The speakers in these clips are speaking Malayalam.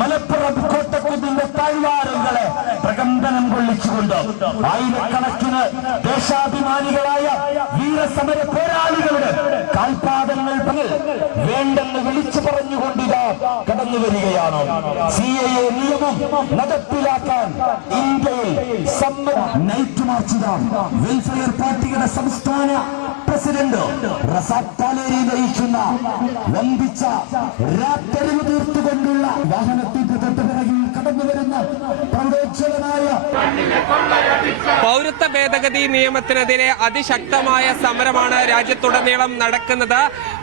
മലപ്പുറം കോട്ടക്കുന്നിന്റെ താഴ്വാരങ്ങളെ പ്രകമ്പനം കൊള്ളിച്ചുകൊണ്ട് ആയിരക്കണക്കിന് ദേശാഭിമാനികളായ വീരസമര പോരാളികളുടെ കാൽപാദങ്ങൾ വേണ്ടെന്ന് വിളിച്ചു പറഞ്ഞുകൊണ്ടിതാ കടന്നു വരികയാണ്. CAA നിയമം നടപ്പിലാക്കാൻ ഇന്ത്യയിൽ നൈറ്റ് മാർച്ച് വെൽഫെയർ പാർട്ടിയുടെ സംസ്ഥാന പ്രസിഡന്റ് റസാഖ് പാലേരി നയിക്കുന്ന വമ്പിച്ച രാത്തെരുവ് തീർത്തുകൊണ്ടുള്ള വാഹനത്തിന്റെ തൊട്ടുപിറകിൽ കടന്നു വരുന്ന പ്രൗഢോജ്വലമായ പൗരത്വ ഭേദഗതി നിയമത്തിനെതിരെ അതിശക്തമായ സമരമാണ് രാജ്യത്തുടനീളം നടക്കുന്നത്.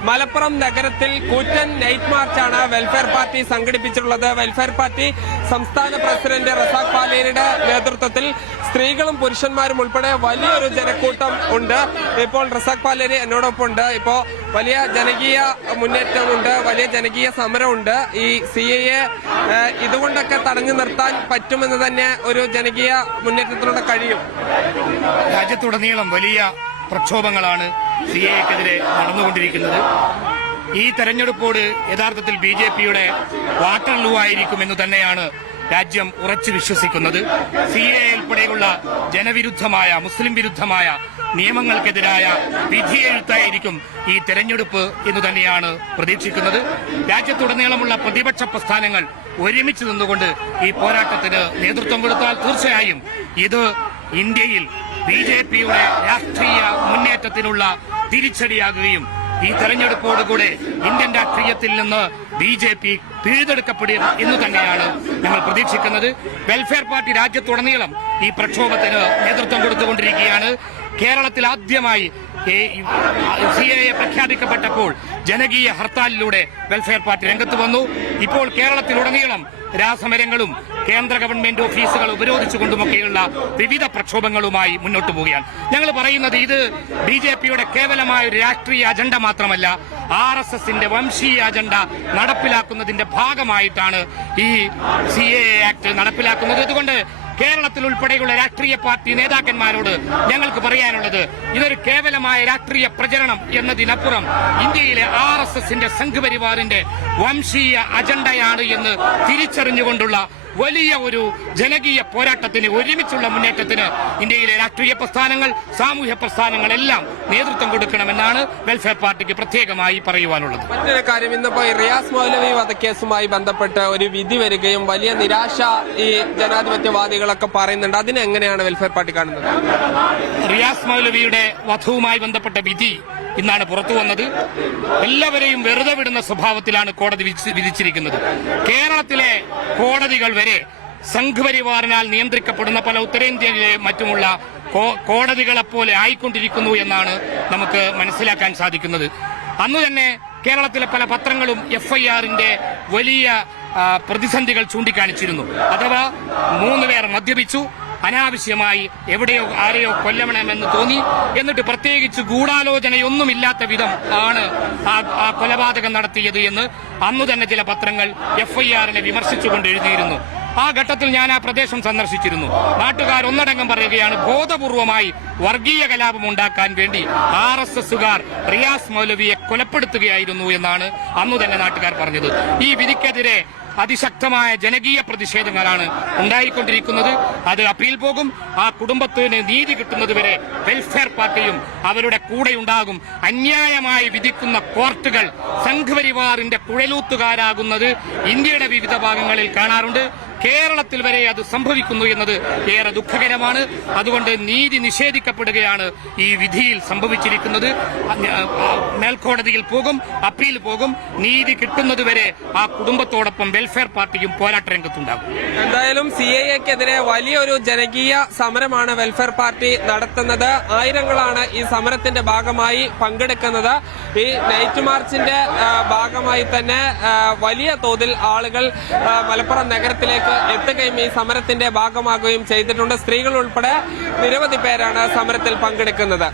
മലപ്പുറം നഗരത്തിൽ കൂറ്റൻ നൈറ്റ് മാർച്ചാണ് വെൽഫെയർ പാർട്ടി സംഘടിപ്പിച്ചിട്ടുള്ളത്. വെൽഫെയർ പാർട്ടി സംസ്ഥാന പ്രസിഡന്റ് റസാഖ് പാലേരിയുടെ നേതൃത്വത്തിൽ സ്ത്രീകളും പുരുഷന്മാരും ഉൾപ്പെടെ വലിയൊരു ജനക്കൂട്ടം ഉണ്ട്. ഇപ്പോൾ റസാഖ് പാലേരി എന്നോടൊപ്പം ഉണ്ട്. ഇപ്പോ വലിയ ജനകീയ മുന്നേറ്റമുണ്ട്, വലിയ ജനകീയ സമരമുണ്ട്. ഈ CAA ഇതുകൊണ്ടൊക്കെ തടഞ്ഞു നിർത്താൻ പറ്റുമെന്ന് തന്നെ ഒരു ജനകീയ മുന്നേറ്റത്തിലൂടെ കഴിയും. രാജ്യത്തുടനീളം വലിയ പ്രക്ഷോഭങ്ങളാണ് CAAക്കെതിരെ നടന്നുകൊണ്ടിരിക്കുന്നത്. ഈ തെരഞ്ഞെടുപ്പോട് യഥാർത്ഥത്തിൽ BJPയുടെ വാട്ടർലൂ ആയിരിക്കുമെന്ന് തന്നെയാണ് രാജ്യം ഉറച്ചു വിശ്വസിക്കുന്നത്. CAA ഉൾപ്പെടെയുള്ള ജനവിരുദ്ധമായ മുസ്ലിം വിരുദ്ധമായ നിയമങ്ങൾക്കെതിരായ വിധിയെഴുത്തായിരിക്കും ഈ തെരഞ്ഞെടുപ്പ് എന്ന് തന്നെയാണ് പ്രതീക്ഷിക്കുന്നത്. രാജ്യത്തുടനീളമുള്ള പ്രതിപക്ഷ പ്രസ്ഥാനങ്ങൾ ഒരുമിച്ച് നിന്നുകൊണ്ട് ഈ പോരാട്ടത്തിന് നേതൃത്വം കൊടുത്താൽ തീർച്ചയായും ഇത് ഇന്ത്യയിൽ BJPയുടെ രാഷ്ട്രീയ മുന്നേറ്റത്തിനുള്ള തിരിച്ചടിയാകുകയും ഈ തെരഞ്ഞെടുപ്പോടുകൂടെ ഇന്ത്യൻ രാഷ്ട്രീയത്തിൽ നിന്ന് BJP പിഴുതെടുക്കപ്പെടും എന്ന് തന്നെയാണ് ഞങ്ങൾ പ്രതീക്ഷിക്കുന്നത്. വെൽഫെയർ പാർട്ടി രാജ്യത്തുടനീളം ഈ പ്രക്ഷോഭത്തിന് നേതൃത്വം കൊടുത്തുകൊണ്ടിരിക്കുകയാണ്. കേരളത്തിൽ ആദ്യമായി CAA പ്രഖ്യാപിക്കപ്പെട്ടപ്പോൾ ജനകീയ ഹർത്താലിലൂടെ വെൽഫെയർ പാർട്ടി രംഗത്ത് വന്നു. ഇപ്പോൾ കേരളത്തിലുടനീളം രാസമരങ്ങളും കേന്ദ്ര ഗവൺമെന്റ് ഓഫീസുകൾ ഉപരോധിച്ചുകൊണ്ടുമൊക്കെയുള്ള വിവിധ പ്രക്ഷോഭങ്ങളുമായി മുന്നോട്ട് പോവുകയാണ്. ഞങ്ങൾ പറയുന്നത് ഇത് BJPയുടെ കേവലമായ ഒരു രാഷ്ട്രീയ അജണ്ട മാത്രമല്ല, RSSന്റെ വംശീയ അജണ്ട നടപ്പിലാക്കുന്നതിന്റെ ഭാഗമായിട്ടാണ് ഈ CAA ആക്ട് നടപ്പിലാക്കുന്നത്. അതുകൊണ്ട് കേരളത്തിൽ ഉൾപ്പെടെയുള്ള രാഷ്ട്രീയ പാർട്ടി നേതാക്കന്മാരോട് ഞങ്ങൾക്ക് പറയാനുള്ളത് ഇതൊരു കേവലമായ രാഷ്ട്രീയ പ്രചരണം എന്നതിനപ്പുറം ഇന്ത്യയിലെ RSSന്റെ സംഘപരിവാറിന്റെ വംശീയ അജണ്ടയാണ് എന്ന് തിരിച്ചറിഞ്ഞുകൊണ്ടുള്ള വലിയ ഒരു ജനകീയ പോരാട്ടത്തിന്, ഒരുമിച്ചുള്ള മുന്നേറ്റത്തിന് ഇന്ത്യയിലെ രാഷ്ട്രീയ പ്രസ്ഥാനങ്ങൾ, സാമൂഹ്യ പ്രസ്ഥാനങ്ങളെല്ലാം നേതൃത്വം കൊടുക്കണമെന്നാണ് വെൽഫെയർ പാർട്ടിക്ക് പ്രത്യേകമായി പറയുവാനുള്ളത്. മറ്റൊരു കാര്യം, ഇന്നിപ്പോ റിയാസ് മൗലവി വധക്കേസുമായി ബന്ധപ്പെട്ട് ഒരു വിധി വരികയും വലിയ നിരാശ ഈ ജനാധിപത്യവാദികളൊക്കെ പറയുന്നുണ്ട്. അതിനെങ്ങനെയാണ് വെൽഫെയർ പാർട്ടി കാണുന്നത്? റിയാസ് മൗലവിയുടെ വധവുമായി ബന്ധപ്പെട്ട വിധി ഇന്നാണ് പുറത്തു വന്നത്. എല്ലാവരെയും വെറുതെ വിടുന്ന സ്വഭാവത്തിലാണ് കോടതി വിധിച്ചിരിക്കുന്നത്. കേരളത്തിലെ കോടതികൾ വരെ സംഘപരിവാറിനാൽ നിയന്ത്രിക്കപ്പെടുന്ന പല ഉത്തരേന്ത്യയിലെ മറ്റുമുള്ള കോടതികളെപ്പോലെ ആയിക്കൊണ്ടിരിക്കുന്നു എന്നാണ് നമുക്ക് മനസ്സിലാക്കാൻ സാധിക്കുന്നത്. അന്നു തന്നെ കേരളത്തിലെ പല പത്രങ്ങളും FIRന്റെ വലിയ പ്രതിസന്ധികൾ ചൂണ്ടിക്കാണിച്ചിരുന്നു. അഥവാ 3 പേർ മദ്യപിച്ചു, അനാവശ്യമായി എവിടെയോ ആരെയോ കൊല്ലണമെന്ന് തോന്നി, എന്നിട്ട് പ്രത്യേകിച്ച് ഗൂഢാലോചനയൊന്നുമില്ലാത്ത വിധം ആണ് ആ കൊലപാതകം നടത്തിയത് എന്ന് അന്നു തന്നെ ചില പത്രങ്ങൾ FIRനെ വിമർശിച്ചുകൊണ്ട് എഴുതിയിരുന്നു. ആ ഘട്ടത്തിൽ ഞാൻ ആ പ്രദേശം സന്ദർശിച്ചിരുന്നു. നാട്ടുകാർ ഒന്നടങ്കം പറയുകയാണ്, ബോധപൂർവമായി വർഗീയ കലാപം ഉണ്ടാക്കാൻ വേണ്ടി RSSകാർ റിയാസ് മൗലവിയെ കൊലപ്പെടുത്തുകയായിരുന്നു എന്നാണ് അന്നു തന്നെ നാട്ടുകാർ പറഞ്ഞത്. ഈ വിധിക്കെതിരെ അതിശക്തമായ ജനകീയ പ്രതിഷേധങ്ങളാണ് ഉണ്ടായിക്കൊണ്ടിരിക്കുന്നത്. അത് അപ്പീൽ പോകും. ആ കുടുംബത്തിന് നീതി കിട്ടുന്നതുവരെ വെൽഫെയർ പാർട്ടിയും അവരുടെ കൂടെയുണ്ടാകും. അന്യായമായി വിധിക്കുന്ന കോർട്ടുകൾ സംഘപരിവാറിന്റെ കുഴലൂത്തുകാരാകുന്നത് ഇന്ത്യയുടെ വിവിധ ഭാഗങ്ങളിൽ കാണാറുണ്ട്. കേരളത്തിൽ വരെ അത് സംഭവിക്കുന്നു എന്നത് ഏറെ ദുഃഖകരമാണ്. അതുകൊണ്ട് നീതി നിഷേധിക്കപ്പെടുകയാണ് ഈ വിധിയിൽ സംഭവിച്ചിരിക്കുന്നത്. മേൽക്കോടതിയിൽ പോകും, അപ്പീൽ പോകും. നീതി കിട്ടുന്നതുവരെ ആ കുടുംബത്തോടൊപ്പം വെൽഫെയർ പാർട്ടിയും പോരാട്ട രംഗത്തുണ്ടാകും. എന്തായാലും CAAക്കെതിരെ വലിയൊരു ജനകീയ സമരമാണ് വെൽഫെയർ പാർട്ടി നടത്തുന്നത്. ആയിരങ്ങളാണ് ഈ സമരത്തിന്റെ ഭാഗമായി പങ്കെടുക്കുന്നത്. ഈ നൈറ്റ് മാർച്ചിന്റെ ഭാഗമായി തന്നെ വലിയ തോതിൽ ആളുകൾ മലപ്പുറം നഗരത്തിലേക്ക് എത്തുകയും ഈ സമരത്തിന്റെ ഭാഗമാകുകയും ചെയ്തിട്ടുണ്ട്. സ്ത്രീകൾ ഉൾപ്പെടെ നിരവധി പേരാണ് സമരത്തിൽ പങ്കെടുക്കുന്നത്.